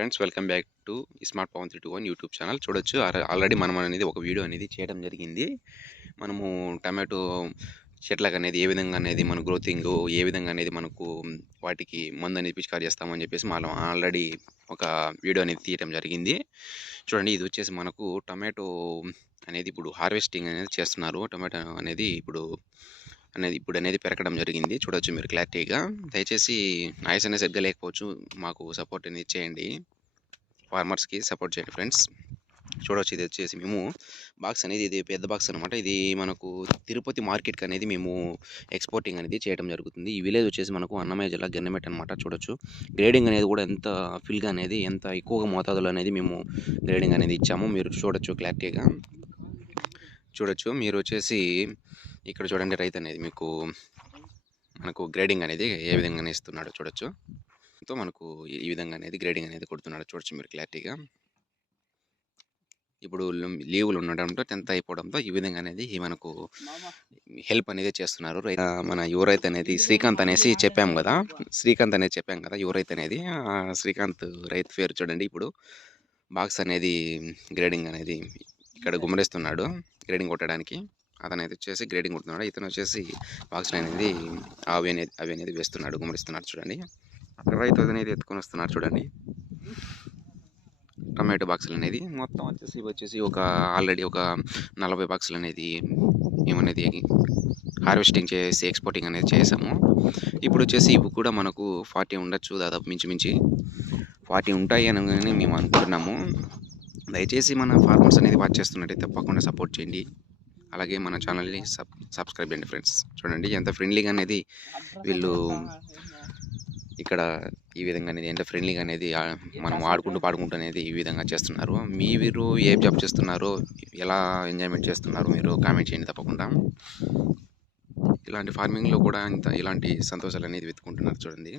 Friends welcome back to smart Pavan three two one YouTube channel. చూడొచ్చు already మనం అనేది ఒక వీడియో అనేది చేయడం జరిగింది. మనము టమాటో చెట్లకు అనేది ఏ విధంగా అనేది మన గ్రోతింగ్ ఏ విధంగా అనేది మనకు వాటికి మందు అనేది పిచికారి చేస్తామని చెప్పేసి మనం ఆల్రెడీ ఒక వీడియో అనేది తీయడం జరిగింది. చూడండి ఇది వచ్చేసి మనకు టమాటో అనేది ఇప్పుడు హార్వెస్టింగ్ అనేది చేస్తున్నారు. టమాటో అనేది ఇప్పుడు అనేది ఇప్పుడు అనేది పెరగడం జరిగింది. చూడొచ్చు మీరు క్లారిటీగా. దయచేసి నాయిస్ అనేది సరిగ్గా లేకపోవచ్చు. మాకు సపోర్ట్ అనేది చేయండి. ఫార్మర్స్కి సపోర్ట్ చేయండి ఫ్రెండ్స్. చూడవచ్చు ఇది వచ్చేసి మేము బాక్స్ అనేది ఇది పెద్ద బాక్స్ అనమాట ఇది మనకు తిరుపతి మార్కెట్కి అనేది మేము ఎక్స్పోర్టింగ్ అనేది చేయడం జరుగుతుంది. ఈ విలేజ్ వచ్చేసి మనకు అన్నమయ్య జిల్లా గన్నమెట్ అనమాట చూడొచ్చు. గ్రేడింగ్ అనేది కూడా ఎంత ఫిల్గా అనేది ఎంత ఎక్కువగా మోతాదులో అనేది మేము గ్రేడింగ్ అనేది ఇచ్చాము. మీరు చూడొచ్చు క్లారిటీగా. చూడొచ్చు. మీరు వచ్చేసి ఇక్కడ చూడండి రైతు అనేది మీకు మనకు గ్రేడింగ్ అనేది ఏ విధంగా ఇస్తున్నాడో చూడొచ్చు. తో మనకు ఈ విధంగా అనేది గ్రేడింగ్ అనేది కొడుతున్నాడు చూడొచ్చు మీరు క్లారిటీగా ఇప్పుడు లీవులు ఉండడంతో టెన్త్ అయిపోవడంతో ఈ విధంగా అనేది ఈ మనకు హెల్ప్ అనేది చేస్తున్నారు మన యువ రైతు అనేది శ్రీకాంత్ అనేసి చెప్పాం కదా. శ్రీకాంత్ అనేది చెప్పాం కదా యువ రైతు అనేది. శ్రీకాంత్ రైతు పేరు చూడండి ఇప్పుడు. బాక్స్ అనేది గ్రేడింగ్ అనేది ఇక్కడ గుమ్మరిస్తున్నాడు గ్రేడింగ్ కొట్టడానికి. అతను అయితే వచ్చేసి గ్రేడింగ్ కొడుతున్నాడు. ఇతను వచ్చేసి బాక్స్ అనేది అవి అనేది అవి అనేది వేస్తున్నాడు గుమ్మడిస్తున్నాడు చూడండి. రైతు అనేది ఎత్తుకొని వస్తున్నాడు చూడండి. టమాటో బాక్సులు అనేది మొత్తం వచ్చేసి ఇవి వచ్చేసి ఒక ఆల్రెడీ ఒక నలభై బాక్సులు అనేది మేమనేది హార్వెస్టింగ్ చేసి ఎక్స్పోర్టింగ్ అనేది చేసాము. ఇప్పుడు వచ్చేసి ఇవి కూడా మనకు ఫార్టీ ఉండొచ్చు దాదాపు మించి మించి. ఫార్టీ ఉంటాయి అని మేము అనుకుంటున్నాము. దయచేసి మన ఫార్మర్స్ అనేది వాచ్ చేస్తున్నట్టయితే తప్పకుండా సపోర్ట్ చేయండి. అలాగే మన ఛానల్ని సబ్ సబ్స్క్రైబ్ చేయండి ఫ్రెండ్స్. చూడండి ఎంత ఫ్రెండ్లీగా అనేది వీళ్ళు ఇక్కడ ఈ విధంగా అనేది ఎంత ఫ్రెండ్లీగా అనేది మనం ఆడుకుంటూ పాడుకుంటూ అనేది ఈ విధంగా చేస్తున్నారు. మీ మీరు ఏ జాబ్ చేస్తున్నారో ఎలా ఎంజాయ్మెంట్ చేస్తున్నారు మీరు కామెంట్ చేయండి తప్పకుండా. ఇలాంటి ఫార్మింగ్లో కూడా ఇంత ఇలాంటి సంతోషాలు అనేది వెతుకుంటున్నారు చూడండి.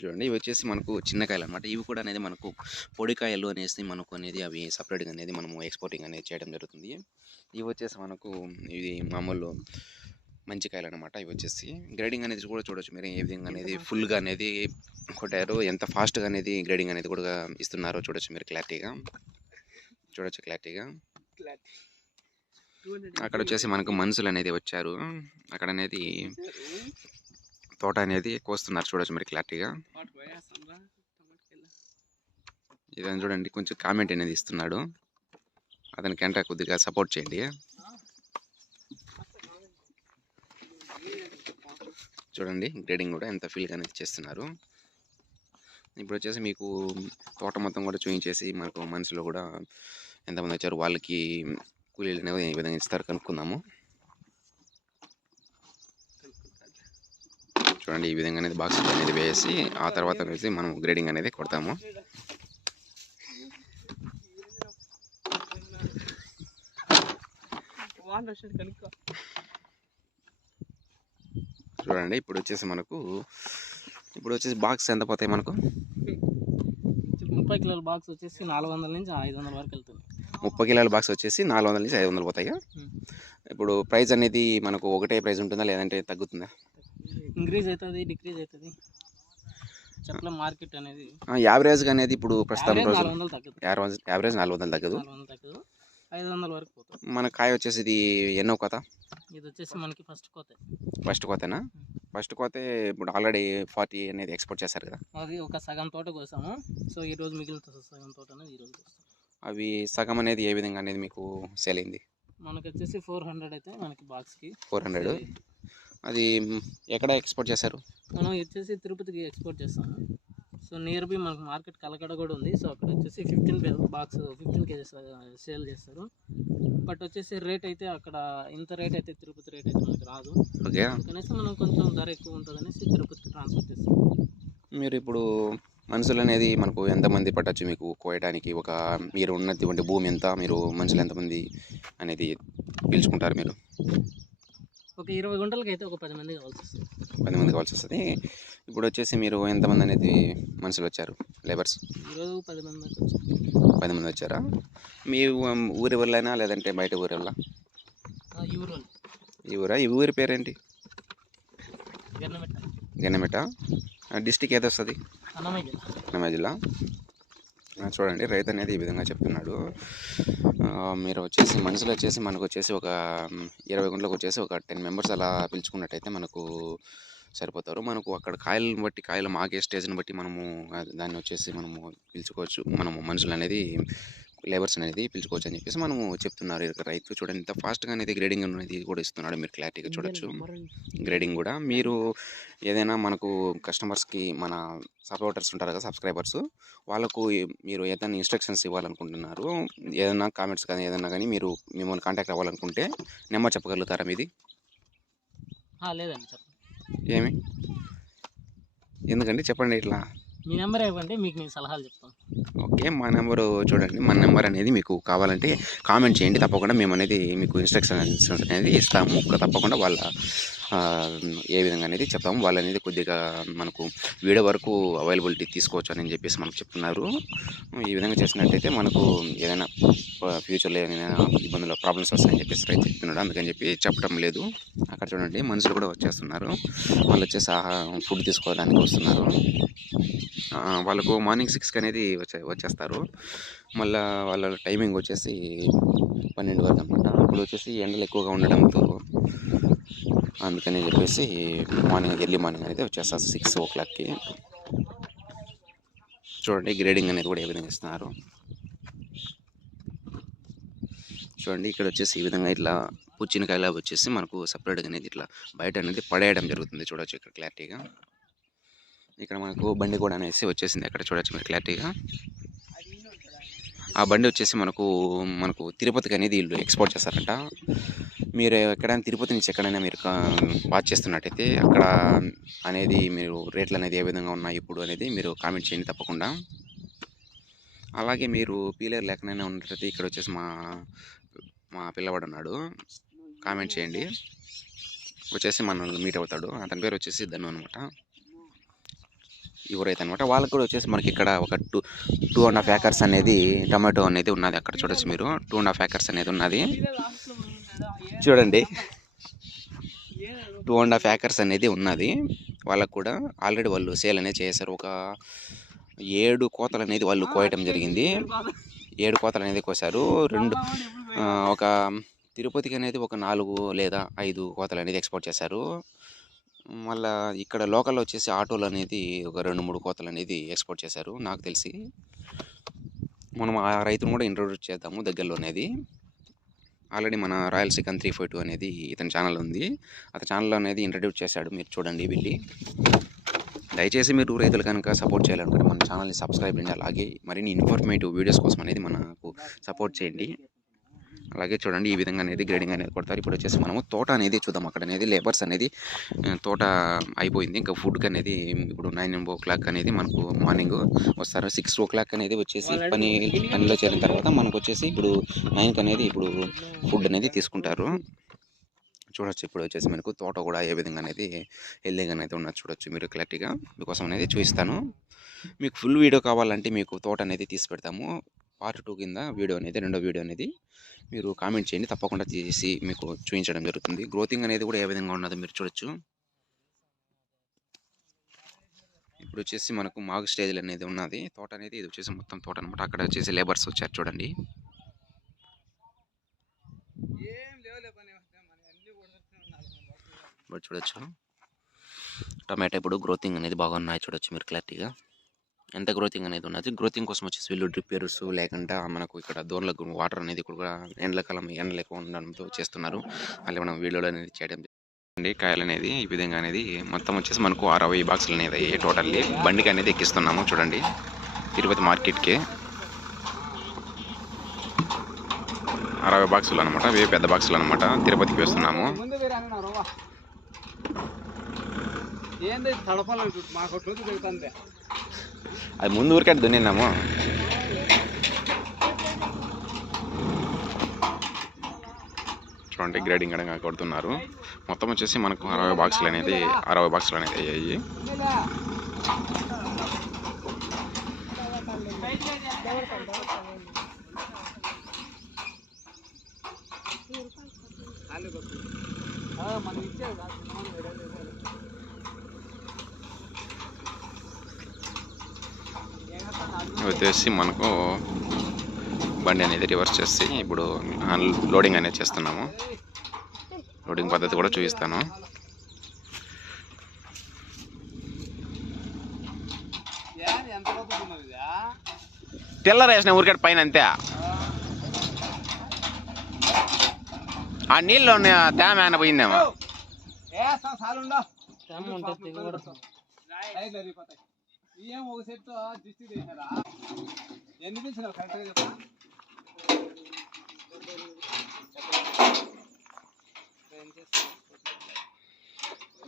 చూడండి. ఇవి వచ్చేసి మనకు చిన్న కాయలు అనమాట ఇవి కూడా అనేది మనకు పొడికాయలు అనేసి మనకు అనేది అవి సపరేట్గా అనేది మనము ఎక్స్పోర్టింగ్ అనేది చేయడం జరుగుతుంది. ఇవి వచ్చేసి మనకు ఇది మామూలు మంచి కాయలు అనమాట ఇవి వచ్చేసి గ్రేడింగ్ అనేది కూడా చూడొచ్చు మీరు ఏ విధంగా అనేది ఫుల్గా అనేది కొట్టారు ఎంత ఫాస్ట్గా అనేది గ్రేడింగ్ అనేది కూడా ఇస్తున్నారో చూడొచ్చు మీరు క్లారిటీగా చూడొచ్చు క్లారిటీగా అక్కడ వచ్చేసి మనకు మనుషులు అనేది వచ్చారు. అక్కడ అనేది తోట అనేది కోస్తున్నారు చూడొచ్చు మీరు క్లారిటీగా. ఇదని చూడండి కొంచెం కామెంట్ అనేది ఇస్తున్నాడు. అతనికి అంటే కొద్దిగా సపోర్ట్ చేయండి. చూడండి గ్రేడింగ్ కూడా ఎంత ఫీల్గా అనేది చేస్తున్నారు. ఇప్పుడు వచ్చేసి మీకు తోట మొత్తం కూడా చూపించేసి మనకు మనుషులు కూడా ఎంతమంది వచ్చారు వాళ్ళకి కూలీలు అనేవి ఏ విధంగా ఇస్తారు కనుక్కుందాము. చూడండి ఈ విధంగా అనేది బాక్స్ అనేది వేసి ఆ తర్వాత వచ్చి మనం గ్రేడింగ్ అనేది కొడతాము. చూడండి ఇప్పుడు వచ్చేసి మనకు ఇప్పుడు వచ్చేసి బాక్స్ ఎంత పోతాయి మనకు? ముప్పై కిలోల బాక్స్ వచ్చేసి నాలుగు వందల నుంచి ఐదు వందల వరకు వెళ్తుంది. ముప్పై కిలోల బాక్స్ వచ్చేసి నాలుగు వందల నుంచి ఐదు వందలు పోతాయి. ఇప్పుడు ప్రైస్ అనేది మనకు ఒకటే ప్రైస్ ఉంటుందా లేదంటే తగ్గుతుందా? ఇంక్రీజ్ అవుతుంది డిక్రీజ్ అవుతుంది. చెప్పలేం మార్కెట్ అనేది యావరేజ్గా అనేది ఇప్పుడు ప్రస్తుతం యావరేజ్ రోజు నాలుగు వందలు తగ్గదు. యావరేజ్ యావరేజ్ ఐదు వందల వరకు పోతుంది. మన కాయ వచ్చేసి ఇది ఎన్నో కోత? ఇది వచ్చేసి మనకి ఫస్ట్ కోత. ఫస్ట్ కోతేనా? ఫస్ట్ కోతే ఇప్పుడు ఆల్రెడీ ఫార్టీ అనేది ఎక్స్పోర్ట్ చేశారు కదా. అది ఒక సగం తోట కోసాము. సో ఈ రోజు మిగులుతుంది సగం తోట అనేది ఈ రోజు కోస్తాం. అవి సగం అనేది ఏ విధంగా అనేది మీకు సేల్ అయింది? మనకి వచ్చేసి ఫోర్ హండ్రెడ్ అయితే మనకి బాక్స్కి ఫోర్ హండ్రెడ్. అది ఎక్కడ ఎక్స్పోర్ట్ చేశారు? మనం వచ్చేసి తిరుపతికి ఎక్స్పోర్ట్ చేస్తాము సో నియర్ బై మనకు మార్కెట్ కలకడ కూడా ఉంది. సో అక్కడ వచ్చేసి fifteen box fifteen KGs sale చేస్తారు. బట్ వచ్చేసి రేట్ అయితే అక్కడ ఇంత రేట్ అయితే తిరుపతి రేట్ అయితే మనకి రాదు. ఓకే. అందుకనేసి మనం కొంచెం ధర ఎక్కువ ఉంటుంది అనేసి తిరుపతికి ట్రాన్స్ఫర్ చేస్తాం. మీరు ఇప్పుడు మనుషులు అనేది మనకు ఎంతమంది పట్టచ్చు మీకు కోయడానికి? ఒక మీరు ఉన్నటువంటి భూమి ఎంత? మీరు మనుషులు ఎంతమంది అనేది పిలుచుకుంటారు మీరు? ఒక ఇరవై గుంటలకి అయితే ఒక పది మంది కావాల్సి వస్తుంది. పది మంది కావాల్సి వస్తుంది. ఇప్పుడు వచ్చేసి మీరు ఎంతమంది అనేది మనుషులు వచ్చారు? లేబర్స్? ఈరోజు పది మంది పది మంది వచ్చారా? మీ ఊరి ఊర్లైనా లేదంటే బయట ఊరి వాళ్ళ. యూరోలు ఈ ఊరా? ఈ ఊరి పేరేంటి? గన్నమెట్ట. గన్నమెట డిస్టిక్ ఏది వస్తుంది? అన్నమయ్య జిల్లా. చూడండి రైతు అనేది ఈ విధంగా చెప్తున్నాడు. మీరు వచ్చేసి మనుషులు వచ్చేసి మనకు వచ్చేసి ఒక ఇరవై గుంటలకు వచ్చేసి ఒక టెన్ మెంబర్స్ అలా పిలుచుకున్నట్టయితే మనకు సరిపోతారు. మనకు అక్కడ కాయలను బట్టి కాయలు మాకే స్టేజ్ని బట్టి మనము దాన్ని వచ్చేసి మనము పిలుచుకోవచ్చు. మనము మనుషులు అనేది లేబర్స్ అనేది పిలుచుకోవచ్చు అని చెప్పేసి మనము చెప్తున్నారు. ఇక్కడ రైతు చూడండి ఇంత ఫాస్ట్గా అనేది గ్రేడింగ్ అనేది కూడా ఇస్తున్నాడు. మీరు క్లారిటీగా చూడొచ్చు. గ్రేడింగ్ కూడా. మీరు ఏదైనా మనకు కస్టమర్స్కి మన సపోర్టర్స్ ఉంటారు కదా సబ్స్క్రైబర్స్ వాళ్ళకు మీరు ఏదైనా ఇన్స్ట్రక్షన్స్ ఇవ్వాలనుకుంటున్నారు ఏదైనా కామెంట్స్ కానీ ఏదైనా కానీ మీరు మిమ్మల్ని కాంటాక్ట్ అవ్వాలనుకుంటే నెంబర్ చెప్పగలుగుతారా మీది? లేదండి ఏమి? ఎందుకండి? చెప్పండి ఇట్లా. మీ నెంబర్ ఇవ్వండి మీకు నేను సలహాలు చెప్తాను. ఓకే మా నెంబరు చూడండి. మా నెంబర్ అనేది మీకు కావాలంటే కామెంట్ చేయండి. తప్పకుండా మేము అనేది మీకు ఇన్స్ట్రక్షన్స్ అనేది ఇస్తాము. తప్పకుండా వాళ్ళ ఏ విధంగా అనేది చెప్తాము. వాళ్ళు అనేది కొద్దిగా మనకు వీడియో వరకు అవైలబిలిటీ తీసుకోవచ్చు అని చెప్పేసి మనకు చెప్తున్నారు. ఈ విధంగా చేసినట్టయితే మనకు ఏదైనా ఫ్యూచర్లో ఏదైనా ఇబ్బందులు ప్రాబ్లమ్స్ వస్తాయని చెప్పేసి రైతు చెప్తున్నాడు. అందుకని చెప్పి చెప్పడం లేదు. అక్కడ చూడండి మనుషులు కూడా వచ్చేస్తున్నారు. వాళ్ళు వచ్చేసి ఫుడ్ తీసుకోవడానికి వస్తున్నారు. వాళ్ళకు మార్నింగ్ సిక్స్కి అనేది వచ్చే వచ్చేస్తారు. మళ్ళీ వాళ్ళ టైమింగ్ వచ్చేసి పన్నెండు వరకు అనమాట అప్పుడు వచ్చేసి ఎండలు ఎక్కువగా ఉండడంతో అందుకని చెప్పేసి మార్నింగ్ ఎర్లీ మార్నింగ్ అనేది వచ్చేస్తారు సిక్స్ ఓ క్లాక్కి చూడండి గ్రేడింగ్ అనేది కూడా ఏ విధంగా ఇస్తున్నారు చూడండి ఇక్కడ వచ్చేసి ఈ విధంగా ఇట్లా పుచ్చినకాయలా వచ్చేసి మనకు సపరేట్గా అనేది ఇట్లా బయట అనేది పడేయడం జరుగుతుంది. చూడొచ్చు ఇక్కడ క్లారిటీగా. ఇక్కడ మనకు బండి కూడా అనేసి వచ్చేసింది. అక్కడ చూడొచ్చు మీరు క్లారిటీగా? ఆ బండి వచ్చేసి మనకు మనకు తిరుపతికి అనేది వీళ్ళు ఎక్స్పోర్ట్ చేస్తారంట. మీరు ఎక్కడైనా తిరుపతి నుంచి ఎక్కడైనా మీరు వాచ్ చేస్తున్నట్టయితే అక్కడ అనేది మీరు రేట్లు అనేది ఏ విధంగా ఉన్నాయి ఇప్పుడు అనేది మీరు కామెంట్ చేయండి తప్పకుండా. అలాగే మీరు పీలర్ లేకనైనా ఉన్నట్టయితే ఇక్కడ వచ్చేసి మా మా పిల్లవాడు ఉన్నాడు. కామెంట్ చేయండి. వచ్చేసి మనల్ని మీట్ అవుతాడు. అతని పేరు వచ్చేసి ధను అనమాట ఎవరైతే అనమాట వాళ్ళకి కూడా వచ్చేసి మనకి ఇక్కడ ఒక two two and half acres అనేది టమాటో అనేది ఉన్నది అక్కడ చూడొచ్చు మీరు. టూ అండ్ హాఫ్ ఏకర్స్ అనేది ఉన్నది. చూడండి. టూ అండ్ హాఫ్ ఏకర్స్ అనేది ఉన్నది. వాళ్ళకు కూడా ఆల్రెడీ వాళ్ళు సేల్ అనేది చేశారు. ఒక ఏడు కోతలు అనేది వాళ్ళు కోయటం జరిగింది. ఏడు కోతలు అనేది కోసారు రెండు ఒక తిరుపతికి అనేది ఒక నాలుగు లేదా ఐదు కోతలు అనేది ఎక్స్పోర్ట్ చేశారు. మళ్ళా ఇక్కడ లోకల్లో వచ్చేసి ఆటోలు అనేది ఒక రెండు మూడు కోతలు అనేది ఎక్స్పోర్ట్ చేశారు. నాకు తెలిసి మనం ఆ రైతును కూడా ఇంట్రొడ్యూస్ చేద్దాము దగ్గరలో అనేది. ఆల్రెడీ మన royal chicken three five two అనేది ఇతని ఛానల్ ఉంది. అతని ఛానల్ అనేది ఇంట్రడ్యూస్ చేశాడు. మీరు చూడండి వెళ్ళి. దయచేసి మీరు రైతులు కనుక సపోర్ట్ చేయాలనుకుంటే మన ఛానల్ని సబ్స్క్రైబ్ చేయండి. అలాగే మరిన్ని ఇన్ఫర్మేటివ్ వీడియోస్ కోసం అనేది మనకు సపోర్ట్ చేయండి. అలాగే చూడండి ఈ విధంగా అనేది గ్రేడింగ్ అనేది కొడతారు. ఇప్పుడు వచ్చేసి మనము తోట అనేది చూద్దాం. అక్కడ అనేది లేబర్స్ అనేది తోట అయిపోయింది. ఇంకా ఫుడ్కి అనేది ఇప్పుడు నైన్ ఓ క్లాక్ అనేది మనకు మార్నింగ్ వస్తారు. సిక్స్ ఓ క్లాక్ అనేది వచ్చేసి పని పనిలో చేరిన తర్వాత మనకు వచ్చేసి ఇప్పుడు నైన్కి అనేది ఇప్పుడు ఫుడ్ అనేది తీసుకుంటారు. చూడొచ్చు. ఇప్పుడు వచ్చేసి మనకు తోట కూడా ఏ విధంగా అనేది హెల్దీగా అనేది ఉన్నది చూడొచ్చు మీరు క్లారిటీగా మీకోసం అనేది చూపిస్తాను. మీకు ఫుల్ వీడియో కావాలంటే మీకు తోట అనేది తీసి పెడతాము. పార్ట్ టూ కింద వీడియో అనేది రెండో వీడియో అనేది మీరు కామెంట్ చేయండి. తప్పకుండా తీసి మీకు చూపించడం జరుగుతుంది. గ్రోతింగ్ అనేది కూడా ఏ విధంగా ఉన్నదో మీరు చూడొచ్చు. ఇప్పుడు వచ్చేసి మనకు మాగు స్టేజ్లు అనేది ఉన్నది. తోట అనేది ఇది వచ్చేసి మొత్తం తోట అనమాట అక్కడ వచ్చేసి లేబర్స్ వచ్చారు చూడండి. ఇప్పుడు చూడొచ్చు. టమాటా ఇప్పుడు గ్రోతింగ్ అనేది బాగా ఉన్నాయి. చూడొచ్చు మీరు క్లారిటీగా ఎంత గ్రోతింగ్ అనేది ఉన్నది. గ్రోతింగ్ కోసం వచ్చేసి వీళ్ళు డ్రిప్పేర్స్ లేకుండా మనకు ఇక్కడ దోర్లకు వాటర్ అనేది కూడా ఎండలకాలం ఎండలు ఎక్కువ ఉండడంతో చేస్తున్నారు. మళ్ళీ మనం వీడియోలో అనేది చేయడం అండి కాయలు అనేది ఈ విధంగా అనేది మొత్తం వచ్చేసి మనకు అరవై బాక్సులు అనేది అయ్యాయి టోటల్లీ. బండికి అనేది ఎక్కిస్తున్నాము చూడండి. తిరుపతి మార్కెట్కి అరవై బాక్సులు అనమాట వే పెద్ద బాక్సులు అనమాట తిరుపతికి వేస్తున్నాము. ఏంది మాకు రోజు అది ముందు ఊరికే దున్నినాము చూడండి గ్రేడింగ్ అడగా కొడుతున్నారు మొత్తం వచ్చేసి మనకు అరవై బాక్సులు అనేది అరవై బాక్సులు అనేది అయ్యాయి Thank you కాదు, మనం వేరే వేరే. వచ్చేసి మనకు బండి అనేది రివర్స్ చేసి ఇప్పుడు లోడింగ్ అనేది చేస్తున్నాము. లోడింగ్ పద్ధతి కూడా చూపిస్తాను? తెల్లర వేసిన ఊరికట్ పైన అంతే. ఆ నీళ్ళు తేమ ఏమైనా పోయిందేమో. ఏం ఒక సెట్ దిష్టి తీసారా ఎన్ని కరెక్ట్గా చెప్పా.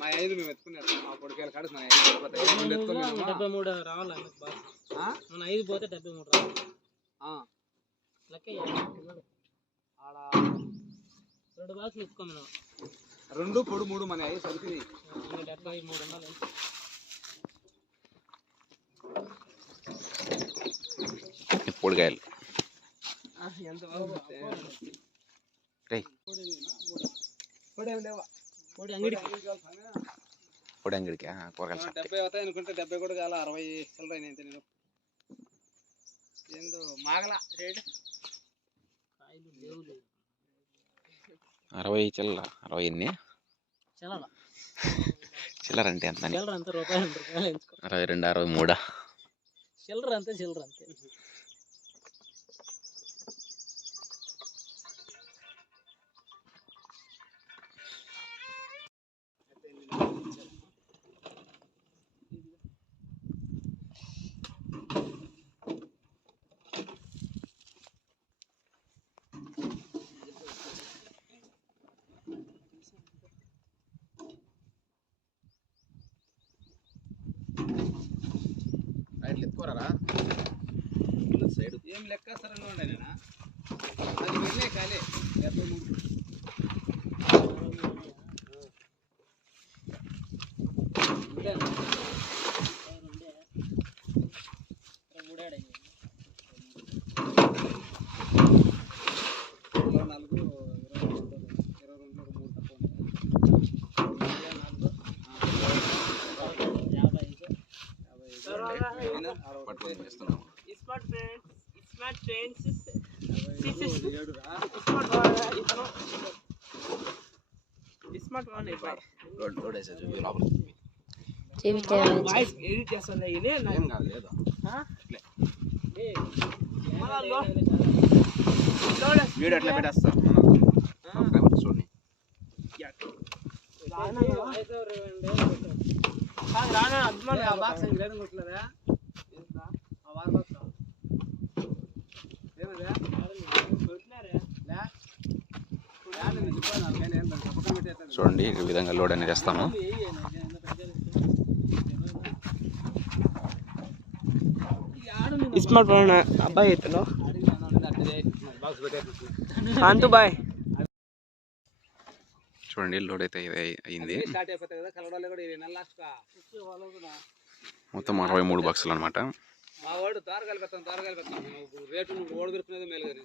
మా ఐదు మేము ఎత్తుకున్నారు మా కొడుకేళ్ళు కాదు మా ఐదు. డెబ్బై మూడు రావాలి? మన ఐదు పోతే డెబ్బై మూడు రావాలి. ఆడ రెండు బాక్సులు ఎత్తుకో మనం. రెండు పొడు మూడు మన ఐదు సరిపోయి ఇంకా డెబ్బై మూడు ఉండాలి. పొడిగాయలు పొడేం అంగడికి కూరగాయలు డెబ్బై అవుతాయి అనుకుంటే డెబ్బై కూడా కాల అరవై చిల్లర అయినాయి నేను ఏందో మాగల రేట్? అరవై చిల్లర అరవై ఎన్ని? చలాల చిల్లర అంటే ఎంత అరవై రెండు అరవై మూడా? చిల్లర అంతే చిల్లర అంతే. ఏం లెక్క సరంగా నేనా అది వెళ్ళే కాలే డెబ్బై మూడు ఇరవై నాలుగు ఇరవై రెండు ఇరవై రెండు ఒక మూడు తక్కువ ఉన్నాయి. యాభై ఐదు. అయినా అరవై ఒకటి. స్మార్ట్ ఫ్రెండ్స్ స్మార్ట్ ఫ్రెండ్స్ అరవై ఐదు, ఏడు రా. స్మార్ట్ ఇతను స్మార్ట్ వాన్ రోడ్ రోడ్ వేసేది లోపల వాయిస్ ఎడిట్ చేస్తుంది ఇది ఏం కాదు లేదు వీడియో అట్లా పెట్టేస్తాం చూడండి ఏ, ఆ బాక్స్ ఇంక లేదు కొట్టలేదా? ఏంట్రా? ఆ వార్ బాక్స్ రా. ఏమది? లే? యాడ నుంచి చెప్పాలి నాకు, నేను ఏం దాన్ని పక్కన పెట్టేస్తాను. చూడండి ఈ విధంగా లోడ్ అనేది వేస్తాము. స్మార్ట్ ఫోన్ అబ్బాయి పెట్టేస్తాను. అంతు బాయ్. చూడండి లోడ్ అయితే ఇది అయింది. మొత్తం అరవై మూడు బాక్సులు అనమాట మా వాడు దారగాలి పెడతాను దారగాలి పెడతాను రేటు నువ్వు ఓడి దొరికినది మేలు కానీ